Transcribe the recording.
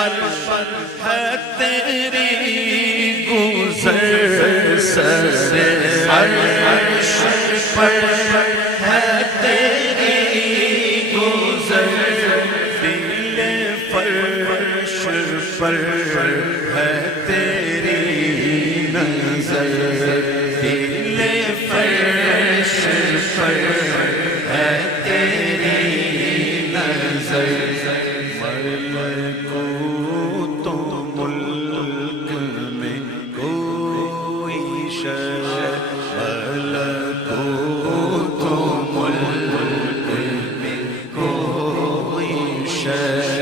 پر ہے تیری گزر، سر عرش پر ہے تیری گزر، دل فرش پر ہے تیری نظر، دل فرش پر ہے تیری نظر، ملکوت و ملک میں کوئی شے، ملکوت و ملک میں کوئی شے